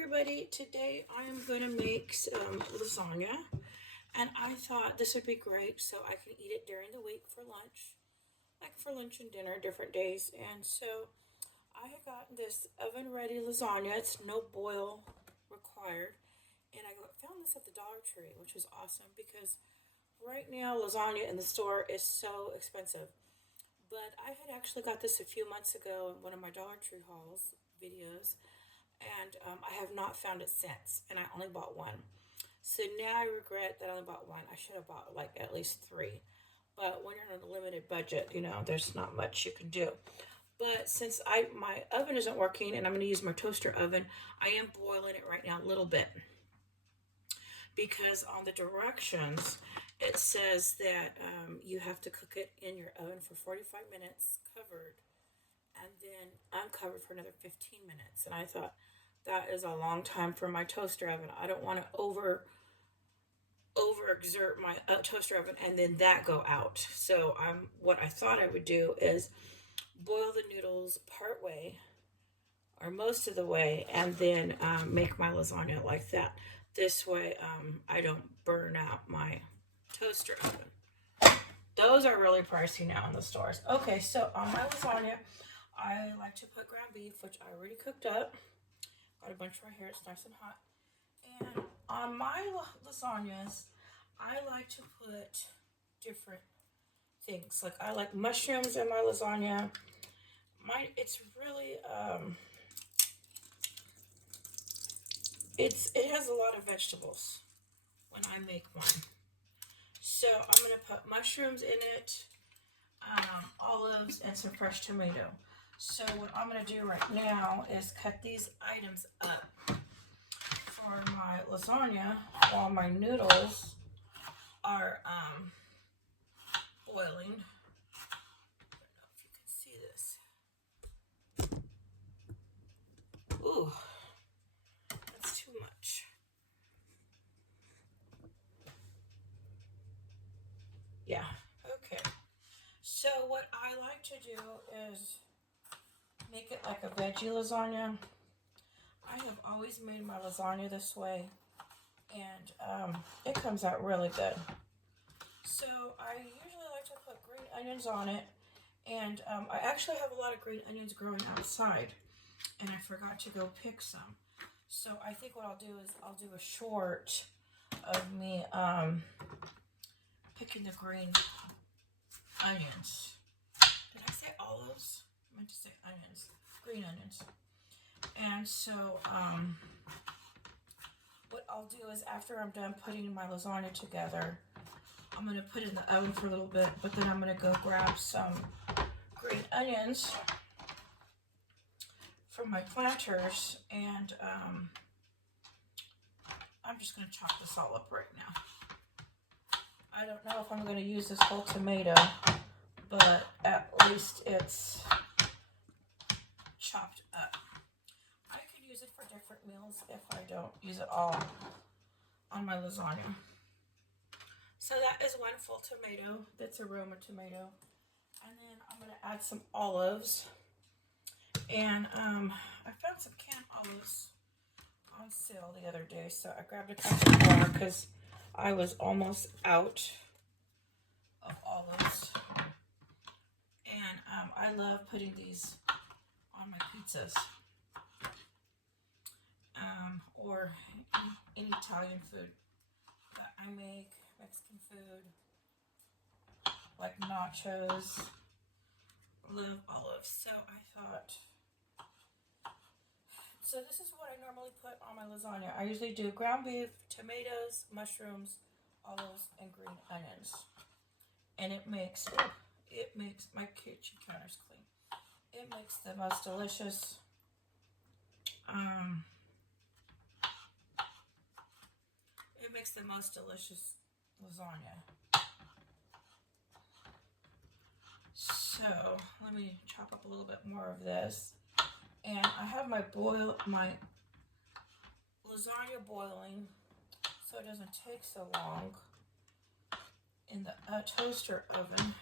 everybody, today I'm going to make some lasagna, and I thought this would be great so I can eat it during the week for lunch, like for lunch and dinner different days. And so I have gotten this oven ready lasagna. It's no boil required, and found this at the Dollar Tree, which was awesome because right now lasagna in the store is so expensive. But I had actually got this a few months ago in one of my Dollar Tree hauls videos, and I have not found it since, and I only bought one. So now I regret that I only bought one. I should have bought like at least three. But when you're on a limited budget, there's not much you can do. But since my oven isn't working and I'm going to use my toaster oven, I am boiling it right now a little bit because on the directions it says that you have to cook it in your oven for 45 minutes covered and then uncovered for another 15 minutes. And I thought that is a long time for my toaster oven. I don't want to overexert my toaster oven and then that go out. So what I thought I would do is boil the noodles part way or most of the way and then make my lasagna like that. This way I don't burn out my toaster oven. Those are really pricey now in the stores. Okay, so on my lasagna, I like to put ground beef, which I already cooked up. Got a bunch right here. It's nice and hot. And on my lasagnas, I like to put different things. Like I like mushrooms in my lasagna. It's really it has a lot of vegetables when I make one. So I'm gonna put mushrooms in it, olives, and some fresh tomato. So what I'm going to do right now is cut these items up for my lasagna while my noodles are boiling. I don't know if you can see this. Ooh, that's too much. Yeah, okay. So what I like to do is make it like a veggie lasagna. I have always made my lasagna this way, and it comes out really good. So I usually like to put green onions on it, and I actually have a lot of green onions growing outside, and I forgot to go pick some. So I think what I'll do is I'll do a short of me picking the green onions. Did I say olives? I meant to say onions. Green onions. And so what I'll do is after I'm done putting my lasagna together, I'm going to put it in the oven for a little bit, but then I'm going to go grab some green onions from my planters, and I'm just going to chop this all up right now. I don't know if I'm going to use this whole tomato, but at least it's chopped up. I could use it for different meals if I don't use it all on my lasagna. So that is one full tomato. That's a Roma tomato. And then I'm going to add some olives. And I found some canned olives on sale the other day, so I grabbed a couple more because I was almost out of olives. And I love putting these on my pizzas or any Italian food that I make, Mexican food, like nachos. Love olives. So I thought, so this is what I normally put on my lasagna. I usually do ground beef, tomatoes, mushrooms, olives, and green onions. And it makes my kitchen counter's clean. It makes the most delicious lasagna. So let me chop up a little bit more of this. And I have my lasagna boiling so it doesn't take so long in the toaster oven.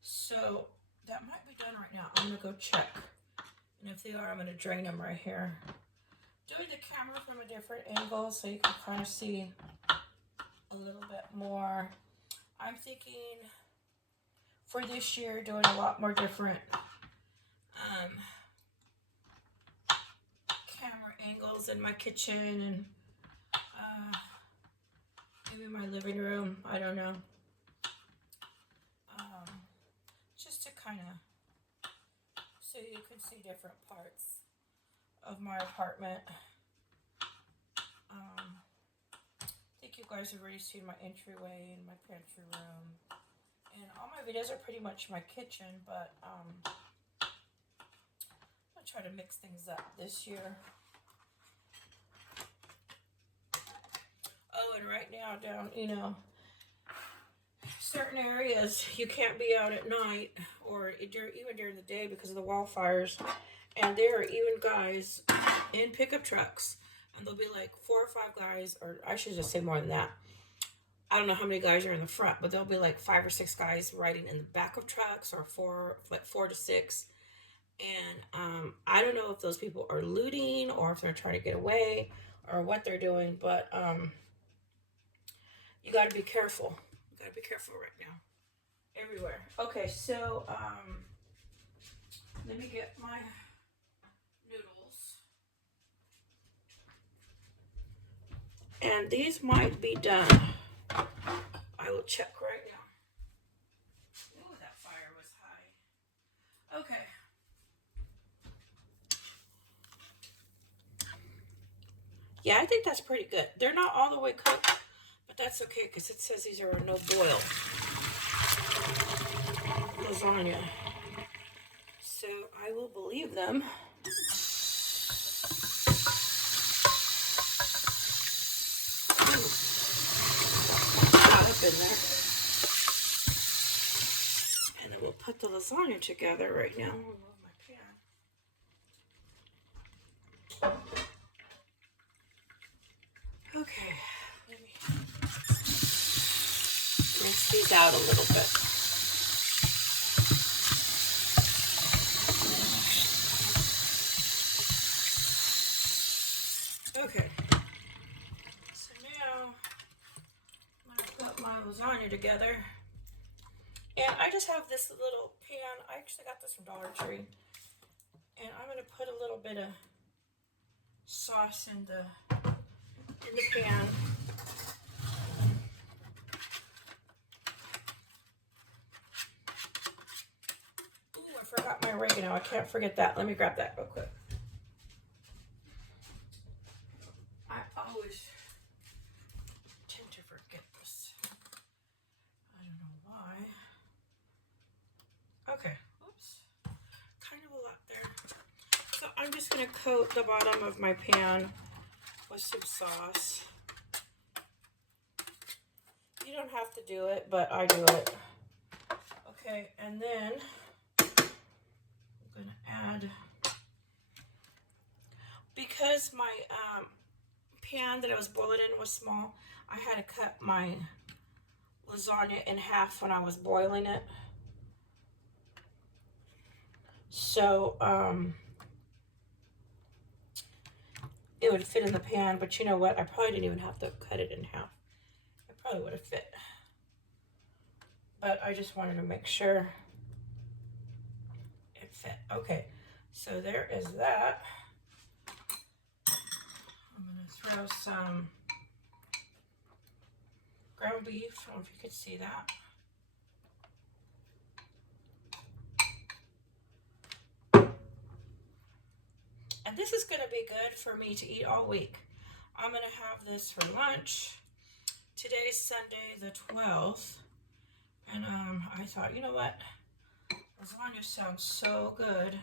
So that might be done right now. I'm going to go check. And if they are, I'm going to drain them right here doing the camera from a different angle so you can kind of see a little bit more. I'm thinking for this year doing a lot more different camera angles in my kitchen and maybe my living room. I don't know. Just to kind of so you can see different parts of my apartment. I think you guys have already seen my entryway and my pantry room. And all my videos are pretty much my kitchen, but I'm going to try to mix things up this year. Oh, and right now down, you know, certain areas you can't be out at night or even during the day because of the wildfires. And there are even guys in pickup trucks. And there'll be like 4 or 5 guys, or I should just say more than that. I don't know how many guys are in the front, but there'll be like 5 or 6 guys riding in the back of trucks, or 4 to 6. And I don't know if those people are looting or if they're trying to get away or what they're doing, but you got to be careful. You got to be careful right now. Everywhere. Okay, so let me get my noodles. And these might be done. I will check right now. Oh, that fire was high. Okay. Yeah, I think that's pretty good. They're not all the way cooked, but that's okay because it says these are no boil lasagna. So I will believe them. Up in there. And then we'll put the lasagna together right now. I'll remove my pan. Okay, let me rinse these out a little bit. Okay, so now I'm going to put my lasagna together. And I just have this little pan. I actually got this from Dollar Tree. And I'm going to put a little bit of sauce in the pan. Ooh, I forgot my oregano. I can't forget that. Let me grab that real quick. I always tend to forget this. I don't know why. Okay, oops. Kind of a lot there. So I'm just going to coat the bottom of my pan with some sauce. You don't have to do it, but I do it. Okay, and then I'm going to add, because my pan that I was boiling in was small, I had to cut my lasagna in half when I was boiling it. So it would fit in the pan, but you know what? I probably didn't even have to cut it in half. It probably would have fit. But I just wanted to make sure it fit. Okay, so there is that. I'm going to throw some ground beef. I don't know if you could see that. And this is going to be good for me to eat all week. I'm going to have this for lunch. Today's Sunday the 12th. And I thought, you know what? Lasagna sounds so good.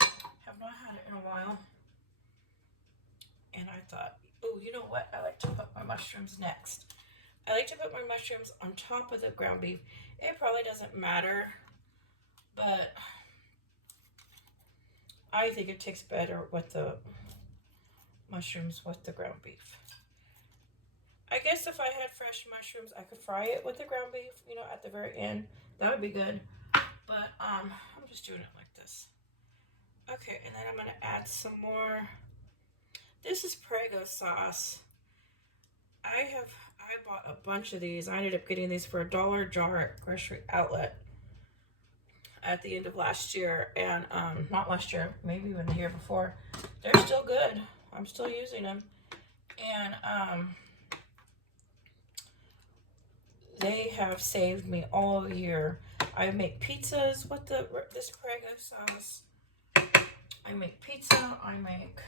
Have not had it in a while. And I thought, oh, you know what? I like to put my mushrooms next. I like to put my mushrooms on top of the ground beef. It probably doesn't matter, but I think it tastes better with the mushrooms with the ground beef. I guess if I had fresh mushrooms, I could fry it with the ground beef, you know, at the very end. That would be good. But I'm just doing it like this. Okay, and then I'm going to add some more. This is Prego sauce. I bought a bunch of these. I ended up getting these for $1 a jar at grocery outlet at the end of last year, and not last year, maybe even the year before. They're still good. I'm still using them, and they have saved me all year. I make pizzas with this Prego sauce. I make pizza. I make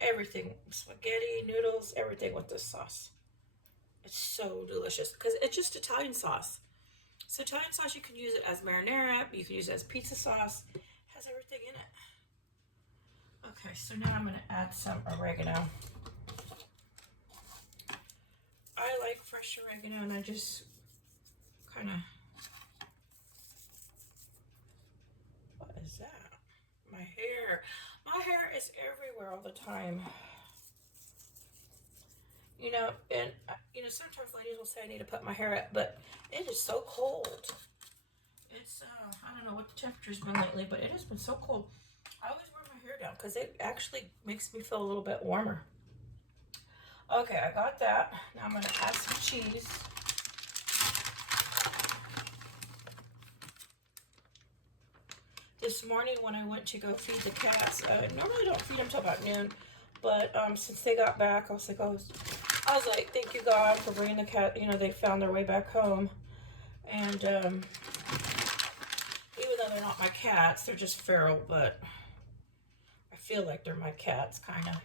everything, spaghetti, noodles, everything with this sauce. It's so delicious because it's just Italian sauce. So Italian sauce, you can use it as marinara, you can use it as pizza sauce. It has everything in it. Okay, so now I'm going to add some oregano. I like fresh oregano, and I just kind of... What is that? My hair. My hair is everywhere all the time. You know, and sometimes ladies will say I need to put my hair up, but it is so cold. It's, I don't know what the temperature's been lately, but it has been so cold. I always wear my hair down because it actually makes me feel a little bit warmer. Okay, I got that. Now I'm going to add some cheese. This morning when I went to go feed the cats, normally don't feed them till about noon, but since they got back, I was like, thank you God for bringing the cat, they found their way back home. And even though they're not my cats, they're just feral, but I feel like they're my cats, kind of,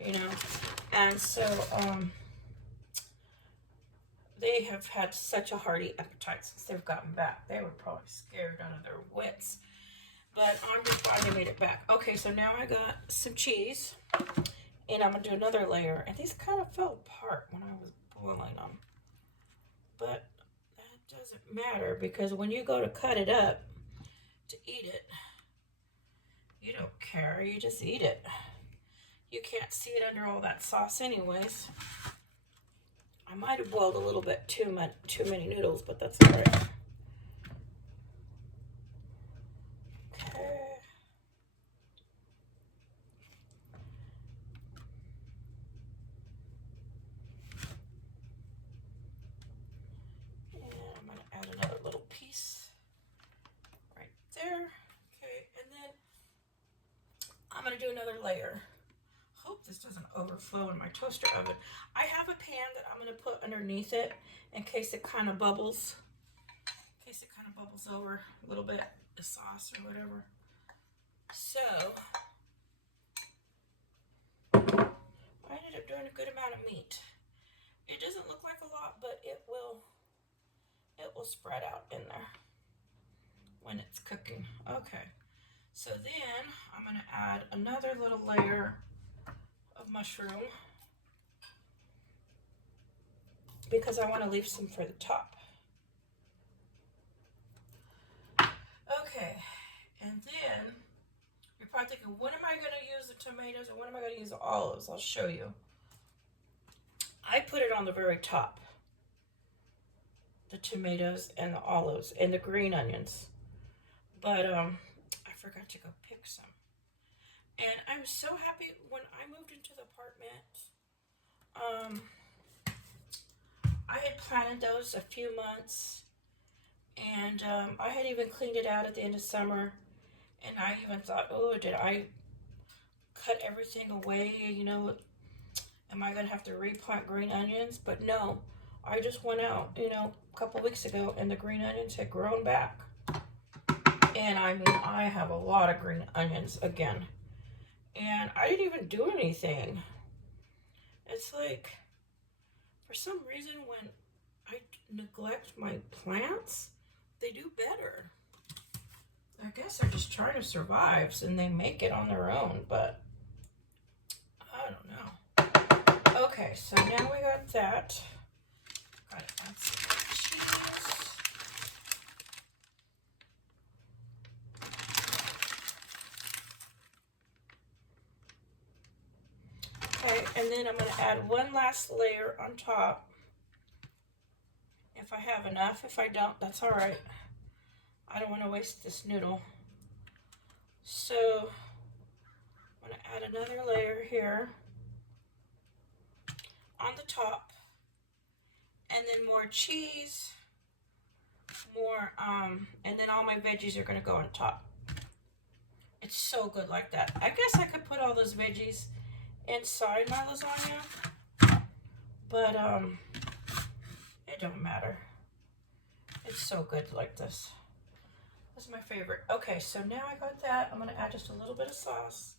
And so they have had such a hearty appetite since they've gotten back. They were probably scared out of their wits. But I'm just glad they made it back. Okay, so now I got some cheese. And I'm going to do another layer. And these kind of fell apart when I was boiling them. But that doesn't matter, because when you go to cut it up to eat it, you don't care. You just eat it. You can't see it under all that sauce anyways. I might have boiled a little bit too many noodles, but that's all right. Okay. And I'm going to add another little piece right there. Okay, and then I'm going to do another layer. Hope this doesn't overflow in my toaster oven. I have a pan that I'm going to put underneath it in case it kind of bubbles. In case it kind of bubbles over a little bit, the sauce or whatever. So, I ended up doing a good amount of meat. It doesn't look like a lot, but it will spread out in there when it's cooking. Okay, so then I'm going to add another little layer of mushroom because I want to leave some for the top. Okay, and then you're probably thinking, when am I going to use the tomatoes and when am I going to use the olives? I'll show you. I put it on the very top, the tomatoes and the olives and the green onions, but I forgot to go pick some. And I was so happy when I moved into the apartment. I had planted those a few months, and I had even cleaned it out at the end of summer, and I even thought, oh, did I cut everything away? Am I going to have to replant green onions? But no, I just went out, a couple weeks ago, and the green onions had grown back. And I mean, I have a lot of green onions again. And I didn't even do anything. It's like, for some reason, when I neglect my plants, they do better. I guess they're just trying to survive, and they make it on their own, but I don't know. Okay, so now we got that. Gotta add some cheese. Okay, and then I'm going to add one last layer on top. If I have enough. If I don't, that's all right. I don't want to waste this noodle. So I'm going to add another layer here. on the top, and then more cheese, more, and then all my veggies are gonna go on top. It's so good like that. I guess I could put all those veggies inside my lasagna, but it don't matter. It's so good like this. This is my favorite. Okay, so now I got that. I'm gonna add just a little bit of sauce.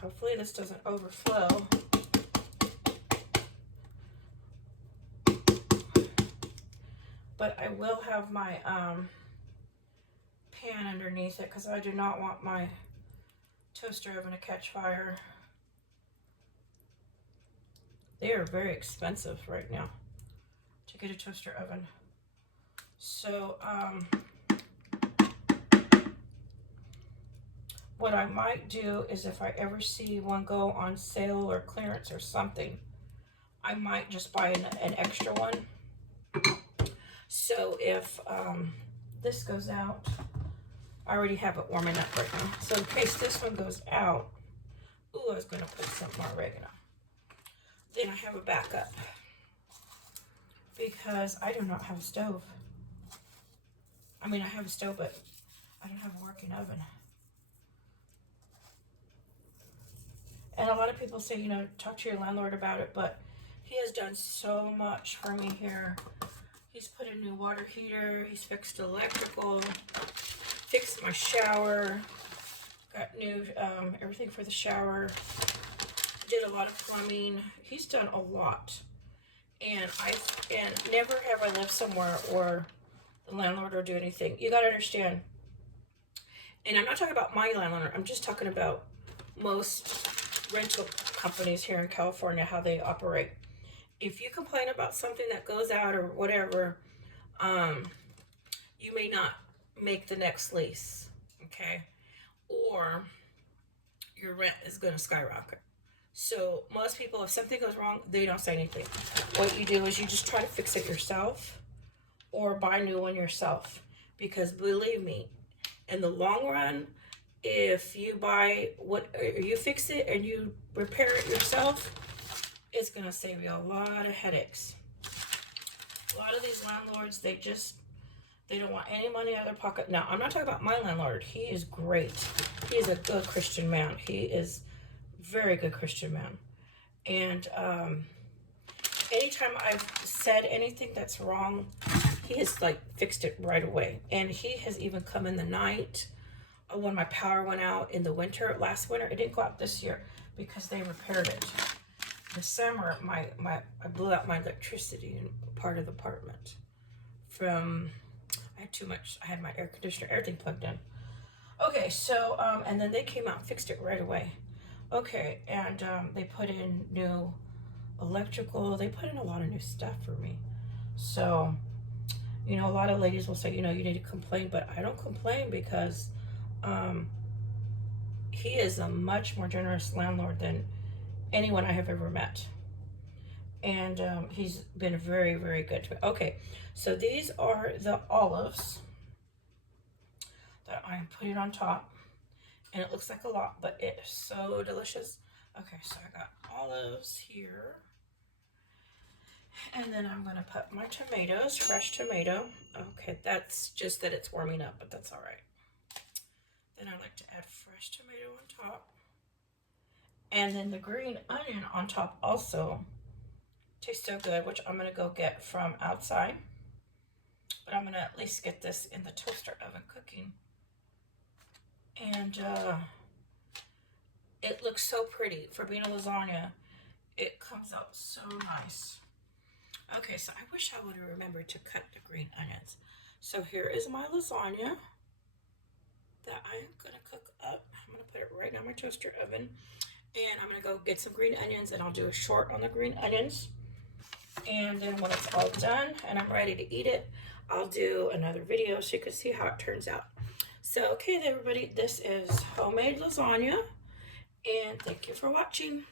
Hopefully this doesn't overflow. But I will have my pan underneath it because I do not want my toaster oven to catch fire. They are very expensive right now to get a toaster oven. So what I might do is if I ever see one go on sale or clearance or something, I might just buy an extra one. So if this goes out, I already have it warming up right now. So in case this one goes out, ooh, I was gonna put some more oregano. Then I have a backup because I do not have a stove. I mean, I have a stove, but I don't have a working oven. And a lot of people say, you know, talk to your landlord about it, but he has done so much for me here. He's put a new water heater, he's fixed electrical, fixed my shower, got new everything for the shower, did a lot of plumbing. He's done a lot. And never have I lived somewhere or the landlord will do anything. You gotta understand, and I'm not talking about my landlord, I'm just talking about most rental companies here in California, how they operate. If you complain about something that goes out or whatever, you may not make the next lease, okay? Or your rent is gonna skyrocket. So most people, if something goes wrong, they don't say anything. What you do is you just try to fix it yourself or buy a new one yourself. Because believe me, in the long run, if you buy you fix it and you repair it yourself, it's gonna save you a lot of headaches. A lot of these landlords, they don't want any money out of their pocket. Now, I'm not talking about my landlord. He is great. He is a good Christian man. He is very good Christian man. And anytime I've said anything that's wrong, he has like fixed it right away. And he has even come in the night when my power went out in the winter, last winter. It didn't go out this year because they repaired it. The summer, I blew out my electricity in part of the apartment. I had too much. I had my air conditioner, everything plugged in. Okay, so and then they came out and fixed it right away. Okay, and they put in new electrical. They put in a lot of new stuff for me. So, you know, a lot of ladies will say, you know, you need to complain, but I don't complain because he is a much more generous landlord than anyone I have ever met. And he's been very, very good to me. Okay, so these are the olives that I'm putting on top. And it looks like a lot, but it is so delicious. Okay, so I got olives here. And then I'm gonna put my tomatoes, fresh tomato. Okay, that's just that it's warming up, but that's all right. Then I like to add fresh tomato on top. And then the green onion on top also tastes so good, which I'm gonna go get from outside. But I'm gonna at least get this in the toaster oven cooking. And it looks so pretty. For being a lasagna, it comes out so nice. Okay, so I wish I would have remembered to cut the green onions. So here is my lasagna that I'm gonna cook up. I'm gonna put it right on my toaster oven. And I'm gonna go get some green onions and I'll do a short on the green onions. And then when it's all done and I'm ready to eat it, I'll do another video so you can see how it turns out. So, okay, everybody, this is homemade lasagna, and thank you for watching.